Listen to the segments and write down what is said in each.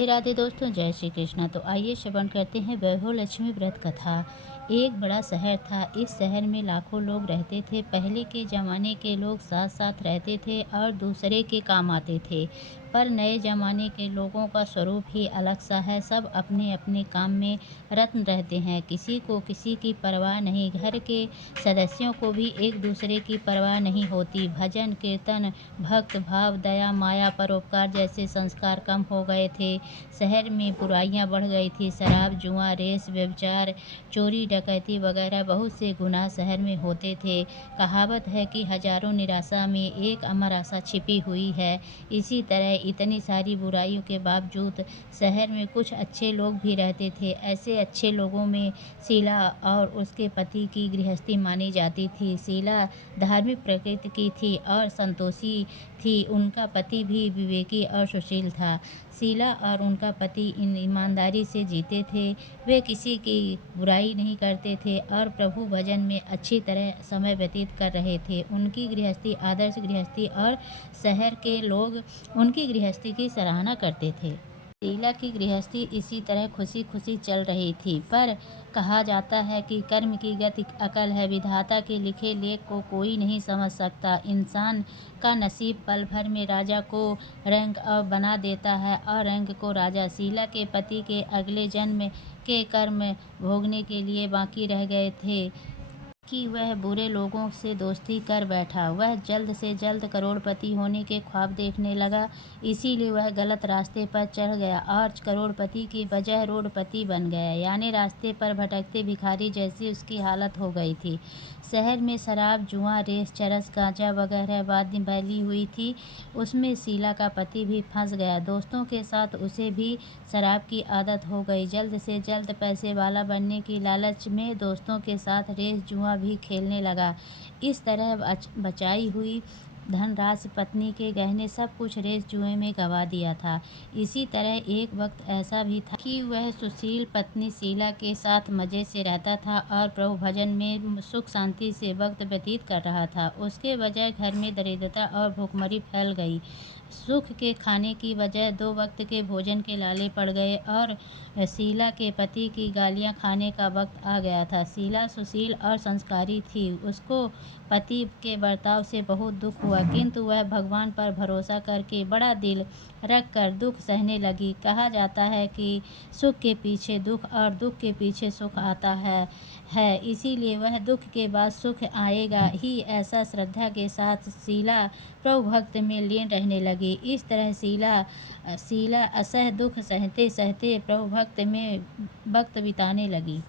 राधे राधे दोस्तों, जय श्री कृष्णा। तो आइए श्रवण करते हैं वैभव लक्ष्मी व्रत कथा। एक बड़ा शहर था। इस शहर में लाखों लोग रहते थे। पहले के जमाने के लोग साथ साथ रहते थे और दूसरे के काम आते थे। पर नए जमाने के लोगों का स्वरूप ही अलग सा है। सब अपने अपने काम में रत्न रहते हैं। किसी को किसी की परवाह नहीं। घर के सदस्यों को भी एक दूसरे की परवाह नहीं होती। भजन कीर्तन, भक्त भाव, दया माया, परोपकार जैसे संस्कार कम हो गए थे। शहर में बुराइयां बढ़ गई थी। शराब, जुआ, रेस, व्यभिचार, चोरी, डकैती वगैरह बहुत से गुनाह शहर में होते थे। कहावत है कि हजारों निराशा में एक अमर आशा छिपी हुई है। इसी तरह इतनी सारी बुराइयों के बावजूद शहर में कुछ अच्छे लोग भी रहते थे। ऐसे अच्छे लोगों में शीला और उसके पति की गृहस्थी मानी जाती थी। शीला धार्मिक प्रकृति की थी और संतोषी थी। उनका पति भी विवेकी और सुशील था। शीला और उनका पति ईमानदारी से जीते थे। वे किसी की बुराई नहीं करते थे और प्रभु भजन में अच्छी तरह समय व्यतीत कर रहे थे। उनकी गृहस्थी आदर्श गृहस्थी और शहर के लोग उनकी गृहस्थी की सराहना करते थे। शीला की गृहस्थी इसी तरह खुशी खुशी चल रही थी। पर कहा जाता है कि कर्म की गति अकल है। विधाता के लिखे लेख को कोई नहीं समझ सकता। इंसान का नसीब पल भर में राजा को रंक और बना देता है और रंक को राजा। शीला के पति के अगले जन्म के कर्म भोगने के लिए बाकी रह गए थे कि वह बुरे लोगों से दोस्ती कर बैठा। वह जल्द से जल्द करोड़पति होने के ख्वाब देखने लगा। इसीलिए वह गलत रास्ते पर चढ़ गया और करोड़पति की बजाय रोडपति बन गया। यानी रास्ते पर भटकते भिखारी जैसी उसकी हालत हो गई थी। शहर में शराब, जुआ, रेस, चरस, गांजा वगैरह बातें फैली हुई थी। उसमें शीला का पति भी फंस गया। दोस्तों के साथ उसे भी शराब की आदत हो गई। जल्द से जल्द पैसे वाला बनने की लालच में दोस्तों के साथ रेस, जुआ भी खेलने लगा। इस तरह बचाई हुई धनराशि, पत्नी के गहने, सब कुछ रेस जुए में गंवा दिया था। इसी तरह एक वक्त ऐसा भी था कि वह सुशील पत्नी शीला के साथ मजे से रहता था और प्रभु भजन में सुख शांति से वक्त व्यतीत कर रहा था। उसके बजाय घर में दरिद्रता और भुखमरी फैल गई। सुख के खाने की बजाय दो वक्त के भोजन के लाले पड़ गए और शीला के पति की गालियां खाने का वक्त आ गया था। शीला सुशील और संस्कारी थी। उसको पति के बर्ताव से बहुत दुख हुआ, किंतु वह भगवान पर भरोसा करके बड़ा दिल रख कर दुख सहने लगी। कहा जाता है कि सुख के पीछे दुख और दुख के पीछे सुख आता है। इसीलिए वह दुख के बाद सुख आएगा ही, ऐसा श्रद्धा के साथ शीला प्रभु भक्त में लीन रहने लगी। इस तरह शीला असह दुख सहते सहते प्रभु भक्त में वक्त बिताने लगी।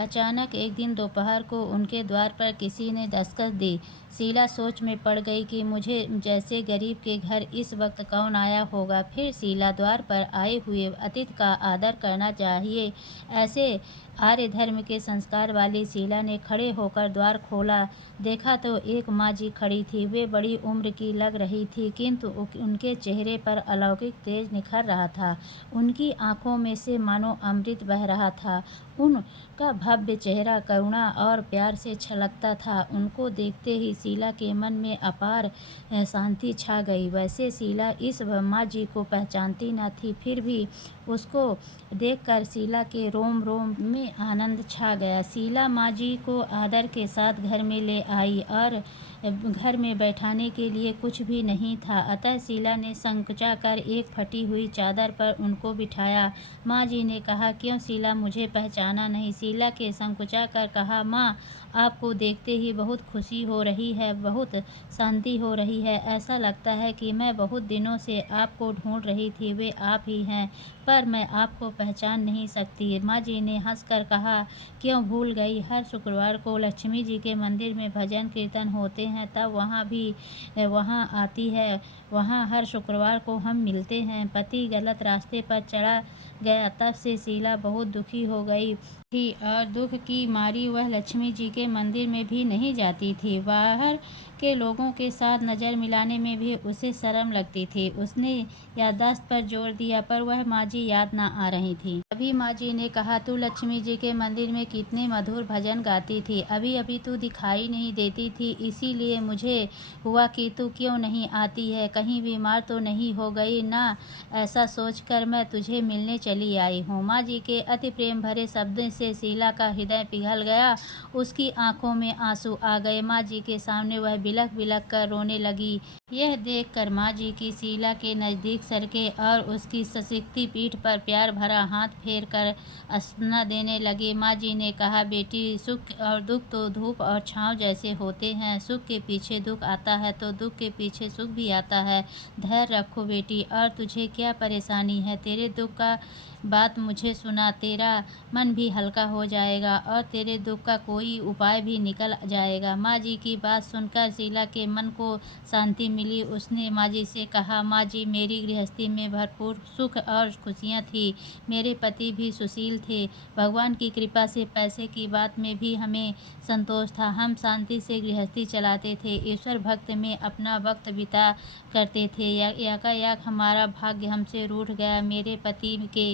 अचानक एक दिन दोपहर को उनके द्वार पर किसी ने दस्तक दी। शीला सोच में पड़ गई कि मुझे जैसे गरीब के घर इस वक्त कौन आया होगा। फिर शीला द्वार पर आए हुए अतिथि का आदर करना चाहिए, ऐसे आर्य धर्म के संस्कार वाली शीला ने खड़े होकर द्वार खोला। देखा तो एक माँ जी खड़ी थी। वे बड़ी उम्र की लग रही थी, किंतु उनके चेहरे पर अलौकिक तेज निखर रहा था। उनकी आंखों में से मानो अमृत बह रहा था। उनका भव्य चेहरा करुणा और प्यार से छलकता था। उनको देखते ही शीला के मन में अपार शांति छा गई। वैसे शीला इस माँ जी को पहचानती न थी, फिर भी उसको देखकर शीला के रोम रोम में आनंद छा गया। शीला माँ जी को आदर के साथ घर में ले आई और घर में बैठाने के लिए कुछ भी नहीं था, अतः शीला ने संकुचा कर एक फटी हुई चादर पर उनको बिठाया। माँ जी ने कहा, क्यों शीला, मुझे पहचाना नहीं? शीला के संकुचा कर कहा, माँ, आपको देखते ही बहुत खुशी हो रही है, बहुत शांति हो रही है। ऐसा लगता है कि मैं बहुत दिनों से आपको ढूंढ रही थी। वे आप ही हैं, पर मैं आपको पहचान नहीं सकती। माँ जी ने हंसकर कहा, क्यों भूल गई? हर शुक्रवार को लक्ष्मी जी के मंदिर में भजन कीर्तन होते हैं, तब वहाँ आती है। वहाँ हर शुक्रवार को हम मिलते हैं। पति गलत रास्ते पर चढ़ा गया, तब से शीला बहुत दुखी हो गई। थी और दुख की मारी वह लक्ष्मी जी के मंदिर में भी नहीं जाती थी। बाहर के लोगों के साथ नज़र मिलाने में भी उसे शर्म लगती थी। उसने याददाश्त पर जोर दिया पर वह माँ जी याद ना आ रही थी। तभी माँ जी ने कहा, तू लक्ष्मी जी के मंदिर में कितने मधुर भजन गाती थी, अभी अभी तू दिखाई नहीं देती थी, इसीलिए मुझे हुआ कि तू क्यों नहीं आती है, कहीं बीमार तो नहीं हो गई ना। ऐसा सोचकर मैं तुझे मिलने चली आई हूँ। माँ जी के अति प्रेम भरे शब्द से शीला का हृदय पिघल गया। उसकी आंखों में आंसू आ गए। माँ जी के सामने वह बिलख बिलख कर रोने लगी। यह देखकर माँ जी की शीला के नज़दीक सरके और उसकी सशक्ति पीठ पर प्यार भरा हाथ फेर कर अस्ना देने लगे। माँ जी ने कहा, बेटी, सुख और दुख तो धूप और छाँव जैसे होते हैं। सुख के पीछे दुख आता है तो दुख के पीछे सुख भी आता है। धैर्य रखो बेटी। और तुझे क्या परेशानी है? तेरे दुख का बात मुझे सुना, तेरा मन भी हल्का हो जाएगा और तेरे दुख का कोई उपाय भी निकल जाएगा। माँ जी की बात सुनकर शीला के मन को शांति मिली। उसने माँ जी से कहा, माँ जी, मेरी गृहस्थी में भरपूर सुख और खुशियाँ थी। मेरे पति भी सुशील थे। भगवान की कृपा से पैसे की बात में भी हमें संतोष था। हम शांति से गृहस्थी चलाते थे, ईश्वर भक्त में अपना वक्त बिता करते थे। एकाएक हमारा भाग्य हमसे रूठ गया। मेरे पति के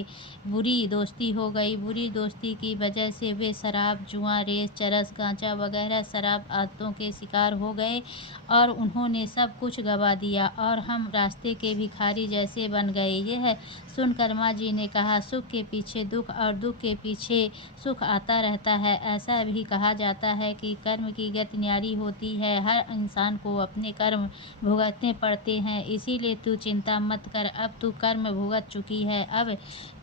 बुरी दोस्ती हो गई। बुरी दोस्ती की वजह से वे शराब, जुआ, रेस, चरस, गांजा वगैरह शराब आदतों के शिकार हो गए और उन्होंने सब कुछ गंवा दिया और हम रास्ते के भिखारी जैसे बन गए। यह सुनकर माँ जी ने कहा, सुख के पीछे दुख और दुख के पीछे सुख आता रहता है। ऐसा भी कहा जाता है कि कर्म की गति न्यारी होती है। हर इंसान को अपने कर्म भुगतने पड़ते हैं, इसीलिए तू चिंता मत कर। अब तू कर्म भुगत चुकी है, अब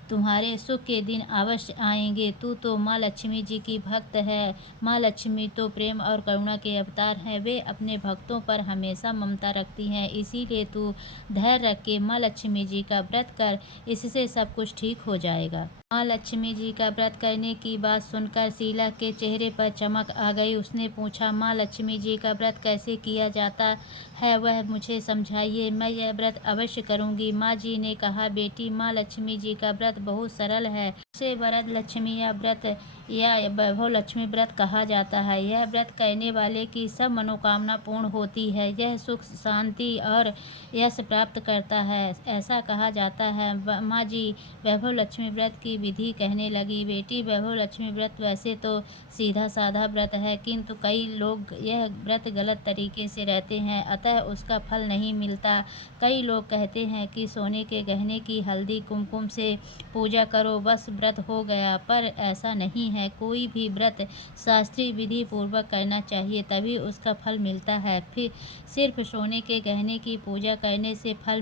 तुम्हारे सुख के दिन अवश्य आएंगे। तू तो माँ लक्ष्मी जी की भक्त है। माँ लक्ष्मी तो प्रेम और करुणा के अवतार हैं। वे अपने भक्तों पर हमेशा ममता रखती हैं। इसीलिए तू धैर्य रख के माँ लक्ष्मी जी का व्रत कर, इससे सब कुछ ठीक हो जाएगा। माँ लक्ष्मी जी का व्रत करने की बात सुनकर शीला के चेहरे पर चमक आ गई। उसने पूछा, माँ लक्ष्मी जी का व्रत कैसे किया जाता है, वह मुझे समझाइए, मैं यह व्रत अवश्य करूँगी। माँ जी ने कहा, बेटी, माँ लक्ष्मी जी का व्रत बहुत सरल है। इसे वरद लक्ष्मी या व्रत या वैभव लक्ष्मी व्रत कहा जाता है। यह व्रत करने वाले की सब मनोकामना पूर्ण होती है। यह सुख, शांति और यश प्राप्त करता है, ऐसा कहा जाता है। माँ जी वैभव लक्ष्मी व्रत की विधि कहने लगी। बेटी, वैभव लक्ष्मी व्रत वैसे तो सीधा साधा व्रत है, किंतु कई लोग यह व्रत गलत तरीके से रहते हैं, अतः उसका फल नहीं मिलता। कई लोग कहते हैं कि सोने के गहने की हल्दी कुमकुम से पूजा करो, बस व्रत हो गया, पर ऐसा नहीं है। कोई भी व्रत शास्त्रीय विधि पूर्वक करना चाहिए, तभी उसका फल मिलता है। फिर सिर्फ सोने के गहने की पूजा करने से फल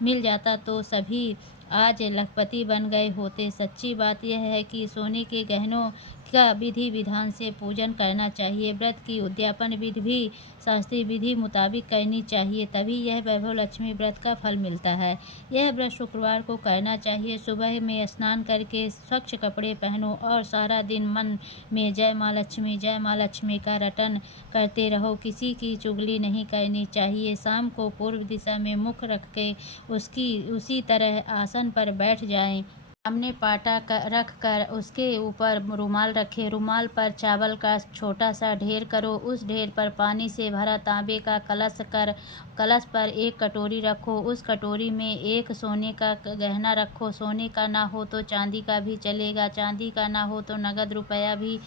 मिल जाता तो सभी आज लखपति बन गए होते। सच्ची बात यह है कि सोने के गहनों का विधि विधान से पूजन करना चाहिए। व्रत की उद्यापन विधि भी शास्त्रीय विधि मुताबिक करनी चाहिए, तभी यह वैभव लक्ष्मी व्रत का फल मिलता है। यह व्रत शुक्रवार को करना चाहिए। सुबह में स्नान करके स्वच्छ कपड़े पहनो और सारा दिन मन में जय माँ लक्ष्मी का रटन करते रहो। किसी की चुगली नहीं करनी चाहिए। शाम को पूर्व दिशा में मुख रख के उसी तरह आसन पर बैठ जाएं। सामने पाटा रख कर उसके ऊपर रुमाल रखें। रुमाल पर चावल का छोटा सा ढेर करो। उस ढेर पर पानी से भरा तांबे का कलश पर एक कटोरी रखो। उस कटोरी में एक सोने का गहना रखो। सोने का ना हो तो चांदी का भी चलेगा, चांदी का ना हो तो नगद रुपया भी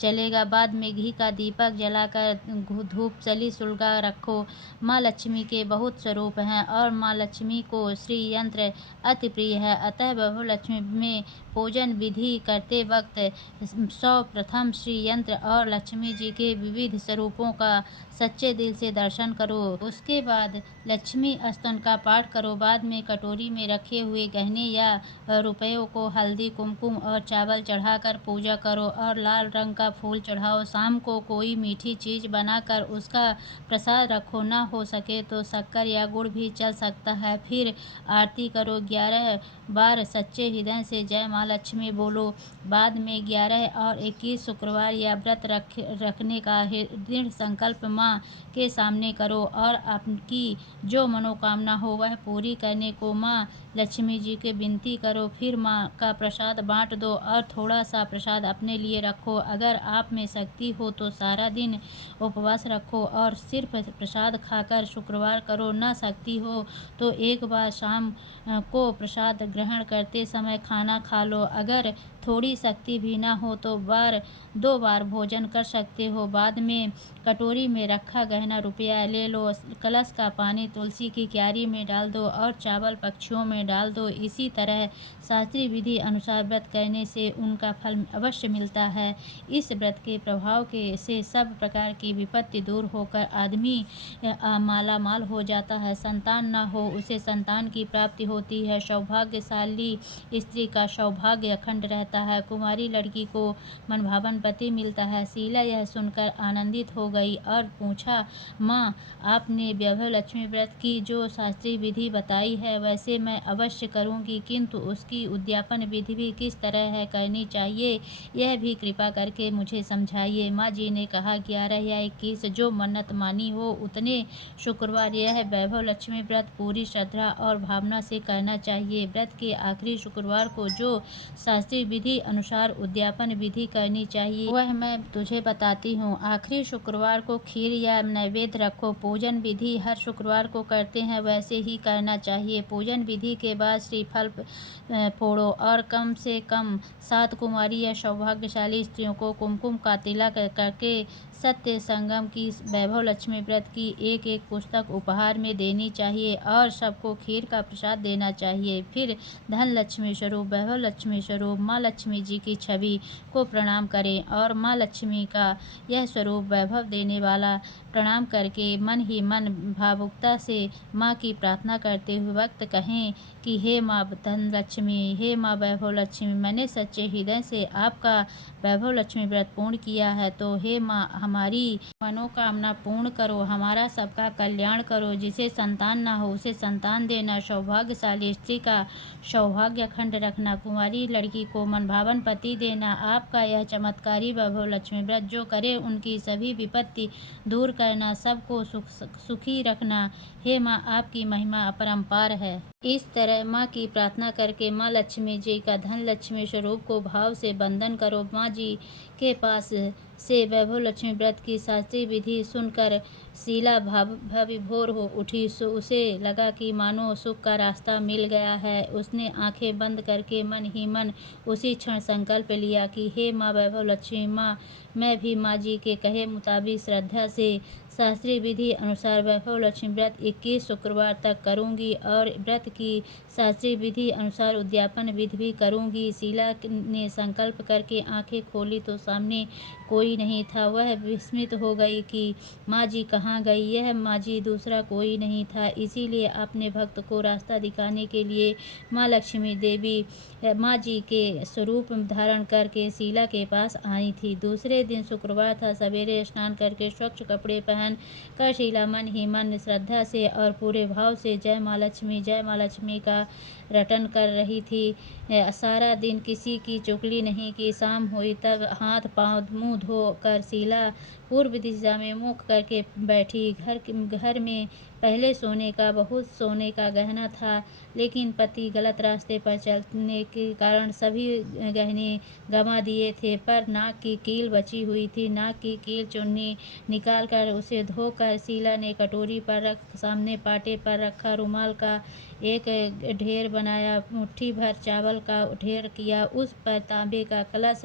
चलेगा। बाद में घी का दीपक जलाकर धूप चली सुलगा रखो। माँ लक्ष्मी के बहुत स्वरूप हैं और माँ लक्ष्मी को श्री यंत्र अति प्रिय है, अतः वैभव लक्ष्मी में पूजन विधि करते वक्त सर्वप्रथम श्री यंत्र और लक्ष्मी जी के विविध स्वरूपों का सच्चे दिल से दर्शन करो। उसके बाद लक्ष्मी स्तवन का पाठ करो। बाद में कटोरी में रखे हुए गहने या रुपयों को हल्दी, कुमकुम और चावल चढ़ाकर पूजा करो और लाल रंग का फूल चढ़ाओ। शाम को कोई मीठी चीज़ बनाकर उसका प्रसाद रखो। ना हो सके तो शक्कर या गुड़ भी चल सकता है। फिर आरती करो। 11 बार सच्चे हृदय से जय माँ लक्ष्मी बोलो। बाद में 11 और 21 शुक्रवार या व्रत रखने का दृढ़ संकल्प माँ के सामने करो और आपकी जो मनोकामना हो वह पूरी करने को माँ लक्ष्मी जी के विनती करो, फिर माँ का प्रसाद बांट दो और थोड़ा सा प्रसाद अपने लिए रखो। अगर आप में शक्ति हो तो सारा दिन उपवास रखो और सिर्फ प्रसाद खाकर शुक्रवार करो। न शक्ति हो तो एक बार शाम को प्रसाद ग्रहण करते समय खाना खा लो। अगर थोड़ी शक्ति भी ना हो तो 2 बार भोजन कर सकते हो। बाद में कटोरी में रखा गहना रुपया ले लो, कलश का पानी तुलसी की क्यारी में डाल दो और चावल पक्षियों में डाल दो। इसी तरह शास्त्रीय विधि अनुसार व्रत करने से उनका फल अवश्य मिलता है। इस व्रत के प्रभाव के से सब प्रकार की विपत्ति दूर होकर आदमी मालामाल हो जाता है। संतान न हो उसे संतान की प्राप्ति होती है। सौभाग्यशाली स्त्री का सौभाग्य अखंड रहता है। कुमारी लड़की को मनभावन पति मिलता है। शीला यह सुनकर आनंदित हो गई और पूछा, माँ, आपने वैभव लक्ष्मी व्रत की जो शास्त्रीय विधि बताई है वैसे मैं अवश्य करूँगी, किंतु उसकी उद्यापन विधि भी किस तरह है करनी चाहिए यह भी कृपा करके मुझे समझाइए। माँ जी ने कहा, 11 या 21 जो मन्नत मानी हो उतने शुक्रवार यह वैभव लक्ष्मी व्रत पूरी श्रद्धा और भावना से करना चाहिए। व्रत के आखिरी शुक्रवार को जो शास्त्रीय विधि अनुसार उद्यापन विधि करनी चाहिए वह मैं तुझे बताती हूँ। आखिरी शुक्रवार को खीर या नैवेद्य रखो। पूजन विधि हर शुक्रवार को करते हैं वैसे ही करना चाहिए। पूजन विधि के बाद श्रीफल फोड़ो और कम से कम 7 कुमारी या सौभाग्यशाली स्त्रियों को कुमकुम का तिलक करके सत्य संगम की वैभव लक्ष्मी व्रत की एक पुस्तक उपहार में देनी चाहिए और सबको खीर का प्रसाद देना चाहिए। फिर धन लक्ष्मी स्वरूप वैभव लक्ष्मी स्वरूप माँ लक्ष्मी जी की छवि को प्रणाम करें और माँ लक्ष्मी का यह स्वरूप वैभव देने वाला प्रणाम करके मन ही मन भावुकता से माँ की प्रार्थना करते हुए वक्त कहें कि हे माँ धन लक्ष्मी, हे माँ वैभव लक्ष्मी, मैंने सच्चे हृदय से आपका वैभव लक्ष्मी व्रत पूर्ण किया है, तो हे माँ हमारी मनोकामना पूर्ण करो, हमारा सबका कल्याण करो। जिसे संतान ना हो उसे संतान देना, सौभाग्यशाली स्त्री का सौभाग्य अखंड रखना, कुंवारी लड़की को मनभावन पति देना। आपका यह चमत्कारी वैभव लक्ष्मी व्रत जो करे उनकी सभी विपत्ति दूर करना, सबको सुखी रखना। हे माँ आपकी महिमा अपरंपार है। इस तरह माँ की प्रार्थना करके माँ लक्ष्मी जी का धन लक्ष्मी स्वरूप को भाव से वंदन करो। माँ जी के पास से वैभव लक्ष्मी व्रत की शास्त्रीय विधि सुनकर शीला भाविभोर हो उठी। उसे लगा कि मानो सुख का रास्ता मिल गया है। उसने आंखें बंद करके मन ही मन उसी क्षण संकल्प लिया कि हे माँ वैभव लक्ष्मी, माँ मैं भी माँ जी के कहे मुताबिक श्रद्धा से शास्त्रीय विधि अनुसार वैभव लक्ष्मी व्रत 21 शुक्रवार तक करूँगी और व्रत की शास्त्रीय विधि अनुसार उद्यापन विधि भी करूँगी। शीला ने संकल्प करके आंखें खोली तो सामने कोई नहीं था। वह विस्मित हो गई कि माँ जी कहाँ गई। यह माँ जी दूसरा कोई नहीं था, इसीलिए अपने भक्त को रास्ता दिखाने के लिए माँ लक्ष्मी देवी माँ जी के स्वरूप धारण करके शीला के पास आई थी। दूसरे दिन शुक्रवार था। सवेरे स्नान करके स्वच्छ कपड़े पहन कर शीला मन ही मन श्रद्धा से और पूरे भाव से जय माँ लक्ष्मी का रटन कर रही थी। सारा दिन किसी की चुगली नहीं की। शाम हुई तब हाथ पांव मुंह धो कर शीला पूर्व दिशा में मुख करके बैठी। घर में पहले बहुत सोने का गहना था, लेकिन पति गलत रास्ते पर चलने के कारण सभी गहने गंवा दिए थे, पर नाक की कील बची हुई थी। नाक की कील चुन्नी निकालकर उसे धोकर शीला ने कटोरी पर सामने पाटे पर रखा रुमाल का एक ढेर बनाया, मुट्ठी भर चावल का ढेर किया, उस पर तांबे का कलश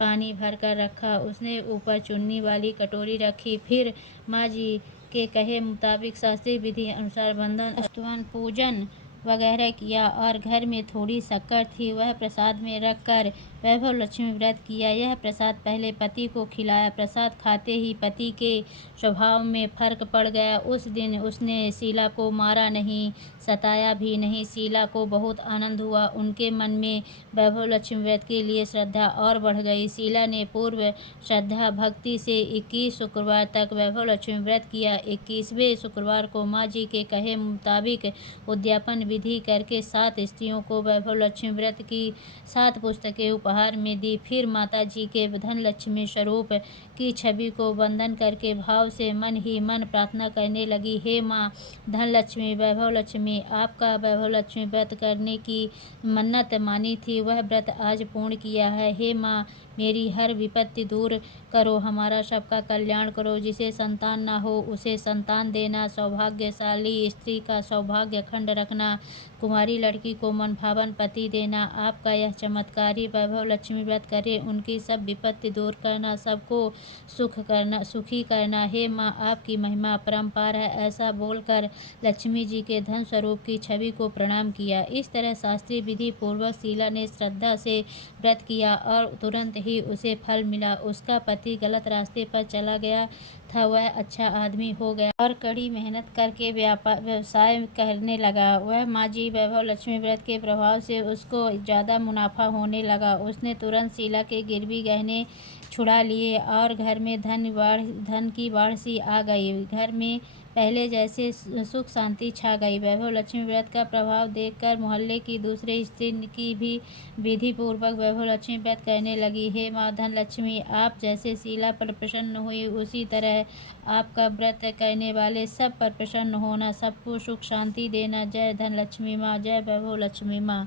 पानी भर कर रखा। उसने ऊपर चुन्नी वाली कटोरी रखी। फिर माँ जी के कहे मुताबिक शास्त्रीय विधि अनुसार वंदन स्तवन पूजन वगैरह किया और घर में थोड़ी शक्कर थी वह प्रसाद में रखकर वैभव लक्ष्मी व्रत किया। यह प्रसाद पहले पति को खिलाया। प्रसाद खाते ही पति के स्वभाव में फर्क पड़ गया। उस दिन उसने शीला को मारा नहीं, सताया भी नहीं। शीला को बहुत आनंद हुआ। उनके मन में वैभव लक्ष्मी व्रत के लिए श्रद्धा और बढ़ गई। शीला ने पूर्व श्रद्धा भक्ति से 21 शुक्रवार तक वैभव लक्ष्मी व्रत किया। 21वें शुक्रवार को माँ जी के कहे मुताबिक उद्यापन विधि करके 7 स्त्रियों को वैभव लक्ष्मी व्रत की 7 पुस्तकें उपहार में दी। फिर माता जी के धन लक्ष्मी स्वरूप की छवि को वंदन करके भाव से मन ही मन प्रार्थना करने लगी, हे माँ धन लक्ष्मी, वैभव लक्ष्मी, आपका वैभव लक्ष्मी व्रत करने की मन्नत मानी थी, वह व्रत आज पूर्ण किया है। हे माँ, मेरी हर विपत्ति दूर करो, हमारा सबका कल्याण करो। जिसे संतान ना हो उसे संतान देना, सौभाग्यशाली स्त्री का सौभाग्य अखंड रखना, कुंवारी लड़की को मनभावन पति देना। आपका यह चमत्कारी वैभव लक्ष्मी व्रत करे, उनकी सब विपत्ति दूर करना, सबको सुखी करना। हे माँ, आपकी महिमा अपरंपार है। ऐसा बोलकर लक्ष्मी जी के धन स्वरूप की छवि को प्रणाम किया। इस तरह शास्त्रीय विधि पूर्वक शीला ने श्रद्धा से व्रत किया और तुरंत ही उसे फल मिला। उसका पति गलत रास्ते पर चला गया था, वह अच्छा आदमी हो गया और कड़ी मेहनत करके व्यवसाय करने लगा। वह माँ जी वैभव लक्ष्मी व्रत के प्रभाव से उसको ज़्यादा मुनाफा होने लगा। उसने तुरंत शीला के गिरवी गहने छुड़ा लिए और घर में धन की बाढ़ सी आ गई। घर में पहले जैसे सुख शांति छा गई। वैभव लक्ष्मी व्रत का प्रभाव देखकर मोहल्ले की दूसरी स्त्री की भी विधि पूर्वक वैभव लक्ष्मी व्रत करने लगी। हे माँ धन लक्ष्मी, आप जैसे शीला पर प्रसन्न हुई, उसी तरह आपका व्रत करने वाले सब पर प्रसन्न होना, सबको सुख शांति देना। जय धन लक्ष्मी माँ, जय वैभव लक्ष्मी माँ।